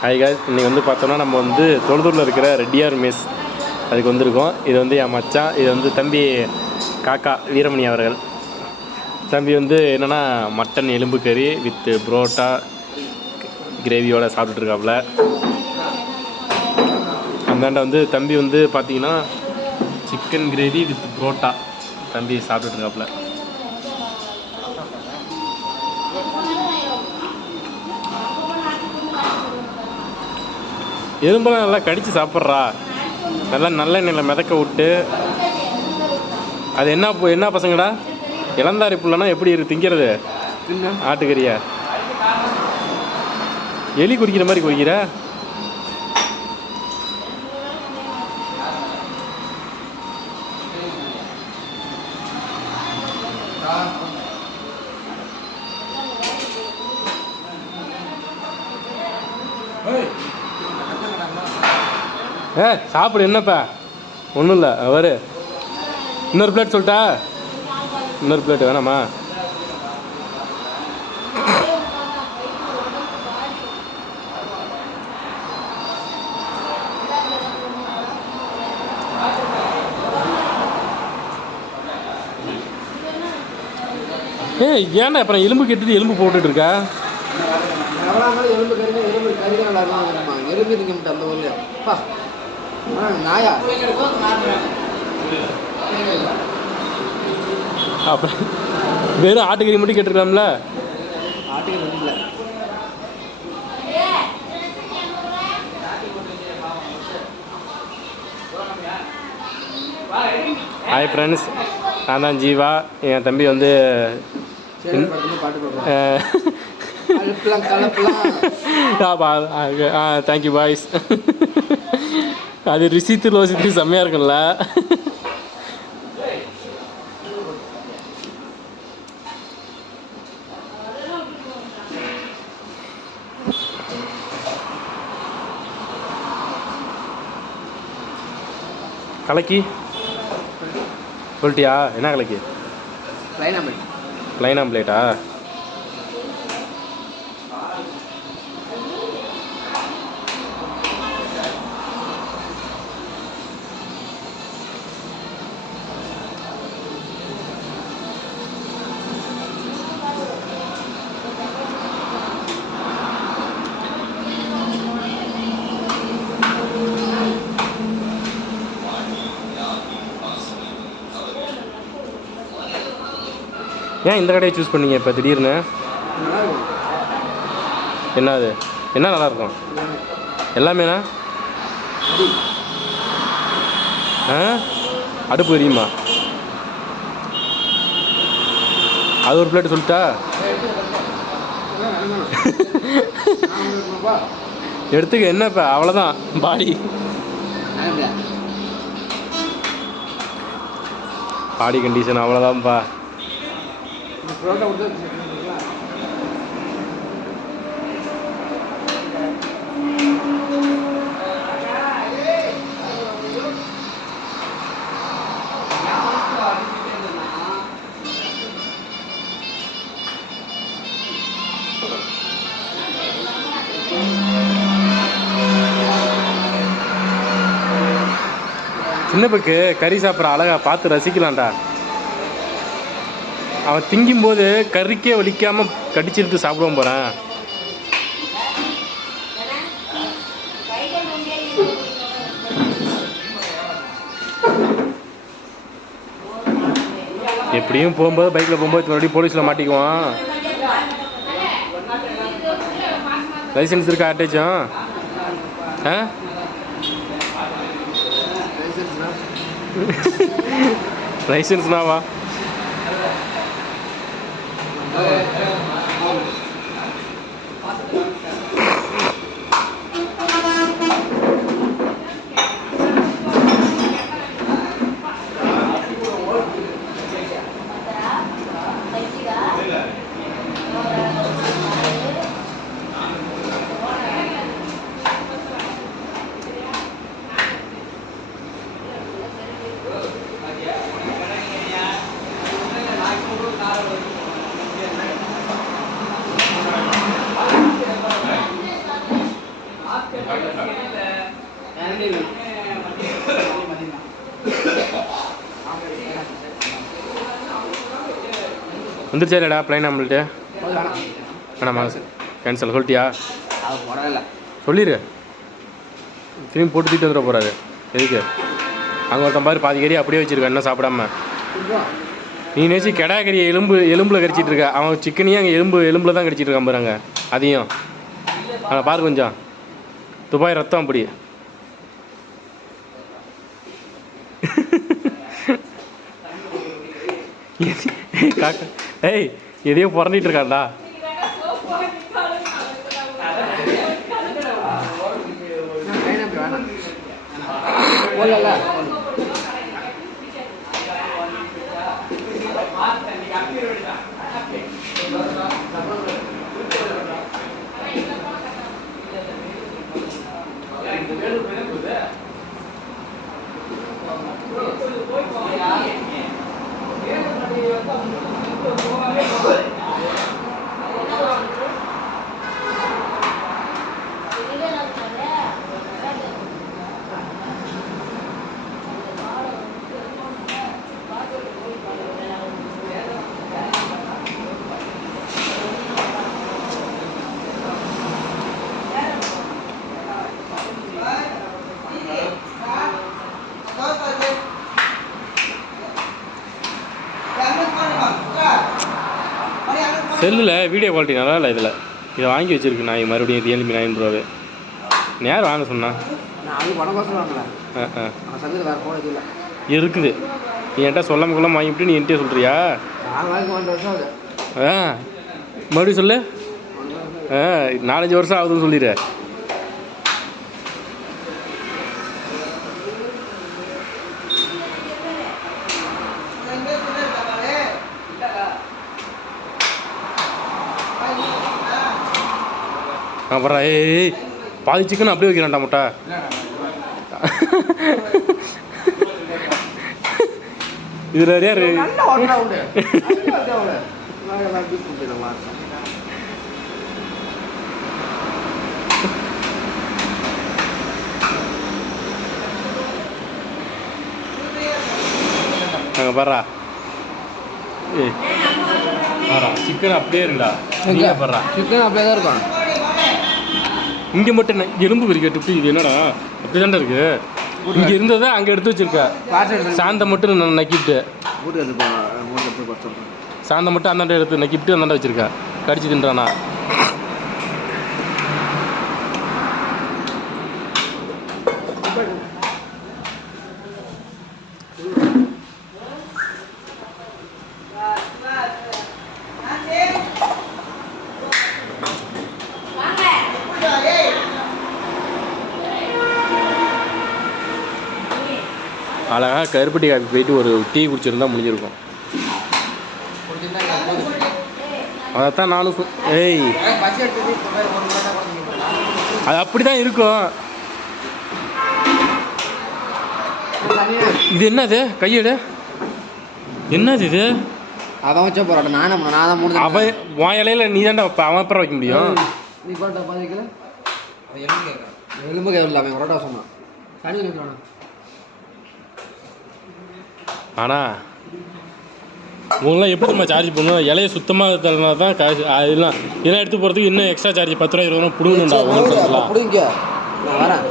Hi guys, இன்றைக்கி வந்து பார்த்தோன்னா நம்ம வந்து தொழுதூரில் இருக்கிற ரெட்டியார் மெஸ் அதுக்கு வந்திருக்கோம். இது வந்து என் மச்சான், இது வந்து தம்பி காக்கா வீரமணி அவர்கள். தம்பி வந்து என்னென்னா மட்டன் எலும்பு கறி வித் புரோட்டா கிரேவியோடு சாப்பிட்டுருக்காப்புல. அந்தாண்ட வந்து தம்பி வந்து பார்த்தீங்கன்னா சிக்கன் கிரேவி வித் புரோட்டா தம்பி சாப்பிட்டுருக்காப்புல. எலும்பெல்லாம் நல்லா கடித்து சாப்பிட்றா, நல்லா நல்லெண்ணெயில் மிதக்க விட்டு. அது என்ன பசங்கடா, இளந்தாரி புள்ளனா எப்படி திங்கிறது? ஆட்டுக்கறியா எலி குடிக்கிற மாதிரி குடிக்கிற? சாப்பிடு, என்னப்பா ஒன்றும் இல்லை. அவர் இன்னொரு பிளேட் சொல்லிட்டா? இன்னொரு பிளேட் வேணாமா? ஏன்னா அப்புறம் எலும்பு கெட்டுட்டு எலும்பு போட்டுட்டு இருக்கா? அப்புறம் வெறும் ஆட்டுக்கறி மட்டும் கேட்டுருக்கலாம்ல. ஹாய் ஃப்ரெண்ட்ஸ், நான் தான் ஜீவா. என் தம்பி வந்து தேங்க்யூ பாய்ஸ். அது ரிசித்து லோசித்து செம்மையாக இருக்கும்ல. கலக்கி சொல்லிட்டியா? என்ன கலக்கி? ப்ளைன் ஆம்லேட்டா? ஏன் இந்த கடையை சூஸ் பண்ணீங்க இப்போ திடீர்னு? என்னது என்ன நல்லாயிருக்கும்? எல்லாமேண்ணா? அடுப்பு எரியுமா? அது ஒரு பிளேட்டு சொல்லிட்டா? எடுத்துக்க, என்னப்பா அவ்வளோதான் பாடி கண்டிஷன் அவ்வளோதான்ப்பா. சின்ன பக்கு கறி சாப்பிட்ற அழகா பார்த்து ரசிக்கலாம்டா. அவன் திங்கும்போது கறிக்கே வலிக்காமல் கடிச்சிருத்து சாப்பிடுவோம் போகிறேன். எப்படியும் போகும்போது பைக்கில் போகும்போது மறுபடியும் போலீஸில் மாட்டிக்குவான். லைசன்ஸ் இருக்கா அட்டேச்சும்? லைசன்ஸ்னாவா? வந்துருச்சா இல்லைடா ப்ளைன் ஆம்லெட்டு? வேணாமா? கேன்சல் சொல்லிட்டியா? சொல்லிடு. திரும்பி போட்டு தீட்டு வந்துட போகிறாரு. எதுக்கு? அங்கே ஒருத்தன் பாரு பாதி கறி அப்படியே வச்சுருக்கேன் இன்னும் சாப்பிடாம. நீ நினச்சி கெடா கறியை எலும்பில் கடிச்சிட்டு இருக்க. அவன் சிக்கனையும் அங்கே எலும்பில் தான் கடிச்சிட்டு இருக்கான் பாருங்க. அதையும் அவனை பாரு கொஞ்சம் துபாய் ரத்தம் அப்படி. காக்கா ஏய் எதையோ புறண்டிட்டு இருக்காண்டா. செல்லில் வீடியோ குவாலிட்டி நல்லா இல்லை. இதை வாங்கி வச்சுருக்கு நான் மறுபடியும் ரியல்மி 9 ப்ரோவே. யார் வாங்க சொன்னா? இருக்குது. நீ என்கிட்ட சொல்லாம வாங்கிவிட்டு நீ என்கிட்ட சொல்கிறியா? மறுபடியும் சொல்லு. 4-5 வருஷம் ஆகுதுன்னு சொல்லிடு. அப்புறம் ஏய் பாதி சிக்கன் அப்படியே வைக்கிறான்டா முட்டை. இது நிறையா அங்கே பாடுறா. ஏய் பாரா சிக்கன் அப்படியே இருக்குடா. நீங்க பாடுறா சிக்கன் அப்படியே தான் இருக்கும். இங்கே மட்டும் எலும்பு விரிக்கட்டு. இது என்னடா அப்படி தாண்டா இருக்கு. இங்கே இருந்ததை அங்கே எடுத்து வச்சிருக்க. சாந்தை மட்டும் நான் நக்கிவிட்டு சாந்தை மட்டும் அந்தாண்ட எடுத்து நக்கிவிட்டு அந்தாண்ட வச்சிருக்கேன். கடிச்சு தின்றானா? அழகாக கருப்பட்டி காப்பி போயிட்டு ஒரு டீ குடிச்சிருந்தா முடிஞ்சிருக்கும். அதைத்தான் நானும் ஏய் அது அப்படி தான் இருக்கும். இது என்னது கையெடு? என்னது இது? அவன் வச்ச போராட்டம் நான் தான் மூணு. அவன் உன் இலையில நீ தாண்டா அவன் அப்புறம் வைக்க முடியும். நீ போட்டா பாதிக்கல எலும்பு கேட்கல. அவன் பரோட்டா சொன்னான். தனி நிறுத்தணும். ஆனால் உங்களாம் எப்படி நம்ம சார்ஜ் பண்ணணும்? இலையை சுத்தமாக தரனா தான் காசு. இதெல்லாம் எடுத்து போகிறதுக்கு இன்னும் எக்ஸ்ட்ரா சார்ஜ் 10 ரூபா 20 ரூபா பிடுங்கணுண்டா. பிடிங்க நான் வரேன்.